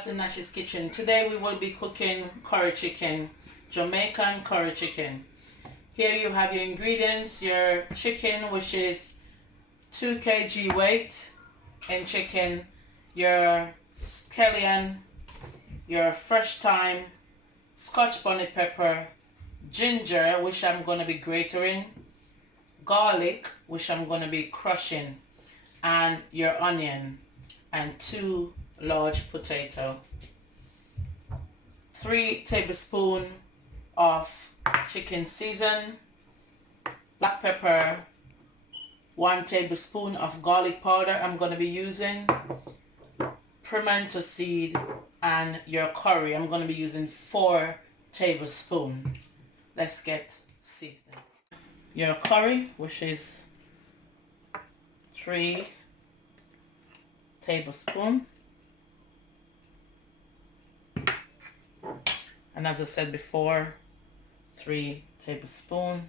back to Nash's kitchen. Today we will be cooking curry chicken, Jamaican curry chicken. Here you have your ingredients, your chicken, which is 2 kg weight in chicken, your scallion, your fresh thyme, scotch bonnet pepper, ginger, which I'm going to be grating, garlic, which I'm going to be crushing, and your onion, and 2 large potato, 3 tablespoons of chicken season, black pepper, 1 tablespoon of garlic powder I'm going to be using, pimento seed, and your curry I'm going to be using 4 tablespoons. Let's get seasoned. Your curry, which is 3 tablespoons. And as I said before, 3 tablespoons.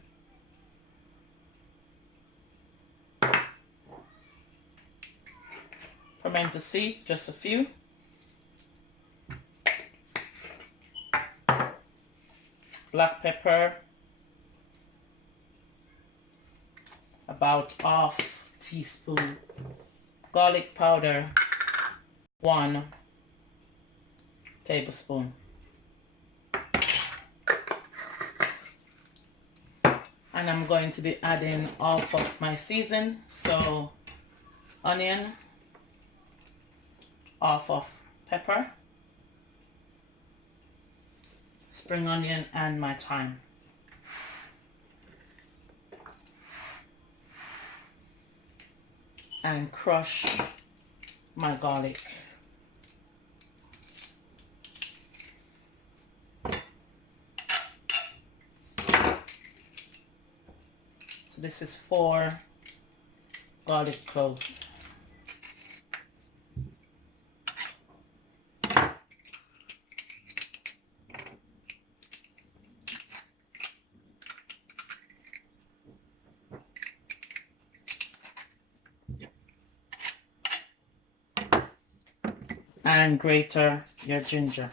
Pimento seed, just a few. Black pepper, about ½ teaspoon. Garlic powder, 1 tablespoon. And I'm going to be adding half of my season, so onion, half of pepper, spring onion, and my thyme. And crush my garlic. So this is 4 garlic cloves. And grate your ginger.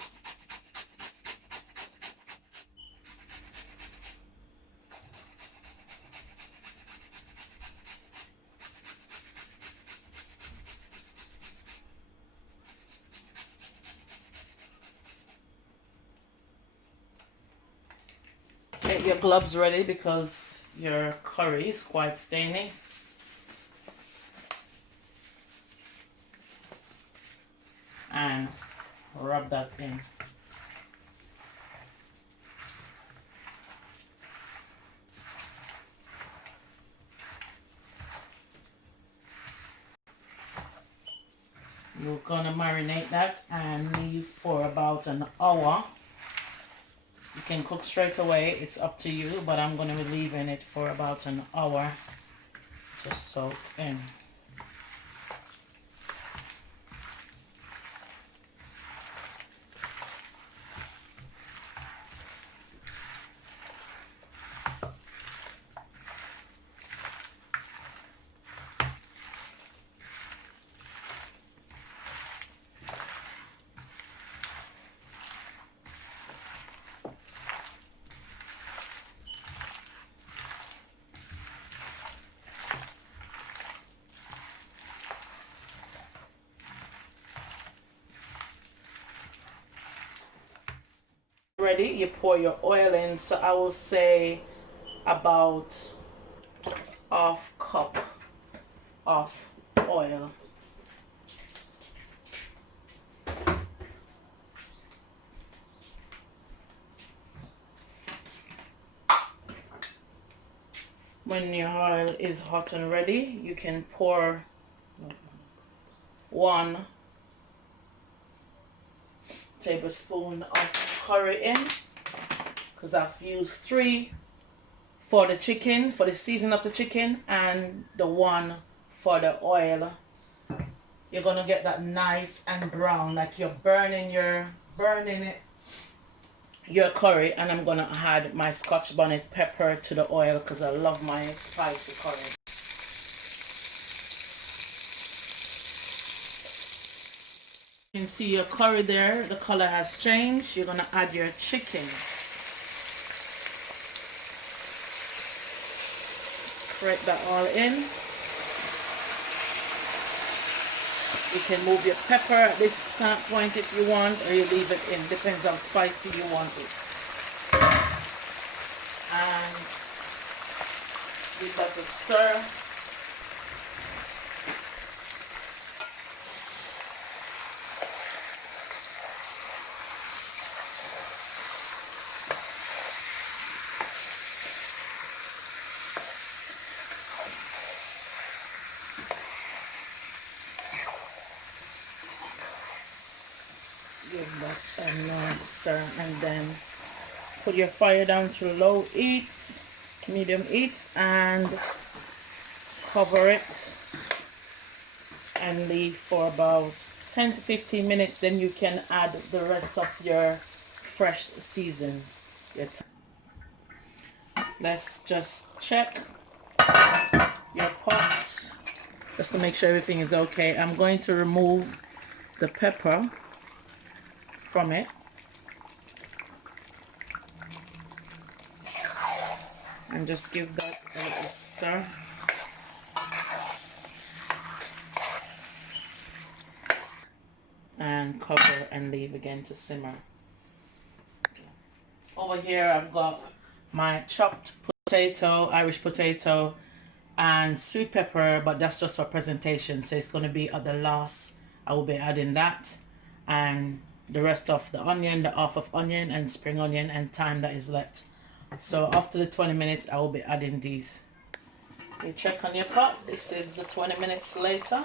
Get your gloves ready because your curry is quite stainy. And rub that in. You're gonna marinate that and leave for about an hour. You can cook straight away, it's up to you, but I'm gonna be leaving it for about an hour to soak in. Ready, you pour your oil in, so I will say about ½ cup of oil. When your oil is hot and ready, you can pour 1 tablespoon of curry in, because I've used 3 for the chicken, for the season of the chicken, and the 1 for the oil. You're gonna get that nice and brown, like you're burning your curry. And I'm gonna add my scotch bonnet pepper to the oil because I love my spicy curry. You can see your curry there, the color has changed. You're going to add your chicken. Spread that all in. You can move your pepper at this point if you want, or you leave it in. Depends how spicy you want it. And give that a stir. Give that a nice stir, and then put your fire down to low heat, medium heat, and cover it and leave for about 10 to 15 minutes. Then you can add the rest of your fresh season. Let's just check your pot just to make sure everything is okay. I'm going to remove the pepper from it and just give that a little stir. And cover and leave again to simmer. Over here I've got my chopped potato, Irish potato, and sweet pepper, but that's just for presentation, so it's going to be at the last. I will be adding that, and the rest of the onion, the half of onion and spring onion and thyme that is left. So after the 20 minutes I will be adding these. You check on your pot. This is the 20 minutes later.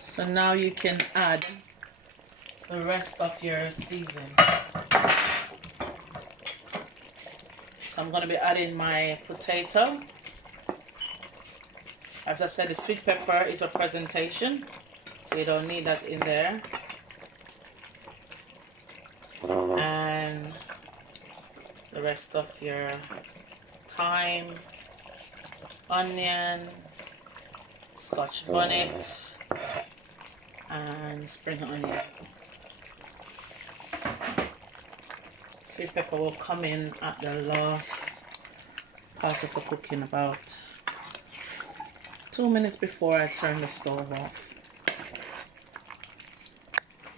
So now you can add the rest of your season. So I'm going to be adding my potato. As I said, the sweet pepper is a presentation, so you don't need that in there. And the rest of your thyme, onion, scotch bonnet, and spring onion. Sweet pepper will come in at the last part of the cooking, about 2 minutes before I turn the stove off.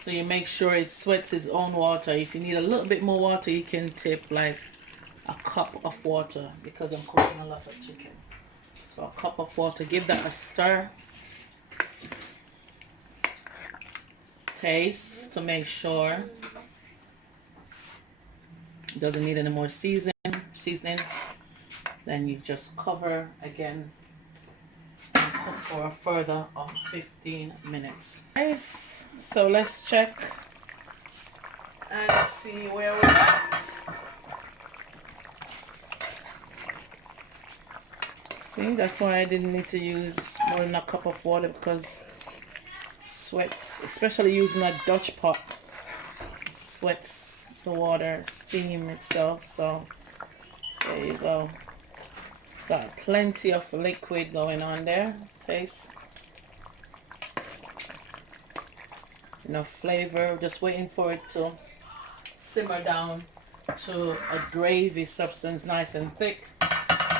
So you make sure it sweats its own water. If you need a little bit more water, you can tip like a cup of water, because I'm cooking a lot of chicken. So a cup of water, give that a stir. Taste to make sure it doesn't need any more seasoning. Then you just cover again and cook for a further 15 minutes. Nice. So let's check and see where we're at. See, that's why I didn't need to use more than a cup of water, because sweats, especially using a Dutch pot, sweats the water, steam itself. So there you go, got plenty of liquid going on there. Taste, enough flavor, just waiting for it to simmer down to a gravy substance, nice and thick,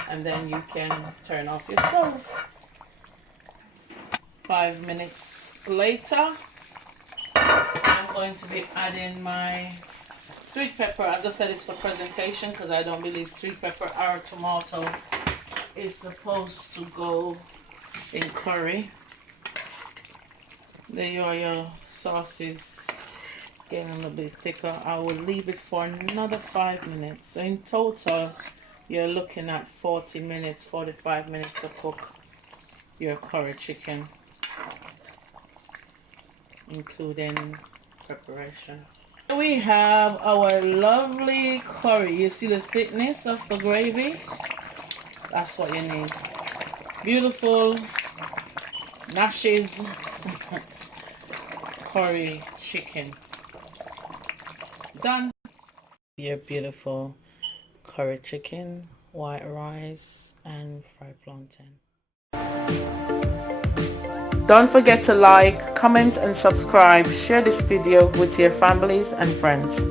and then you can turn off your stove. 5 minutes later, I'm going to be adding my sweet pepper. As I said, it's for presentation, because I don't believe sweet pepper or tomato is supposed to go in curry. There are your sauces getting a little bit thicker. I will leave it for another 5 minutes. So in total, you're looking at 40 minutes, 45 minutes to cook your curry chicken, including preparation. We have our lovely curry. You see the thickness of the gravy? That's what you need. Beautiful Nash's curry chicken. done. Your beautiful curry chicken, white rice and fried plantain. Don't forget to like, comment and subscribe. Share this video with your families and friends.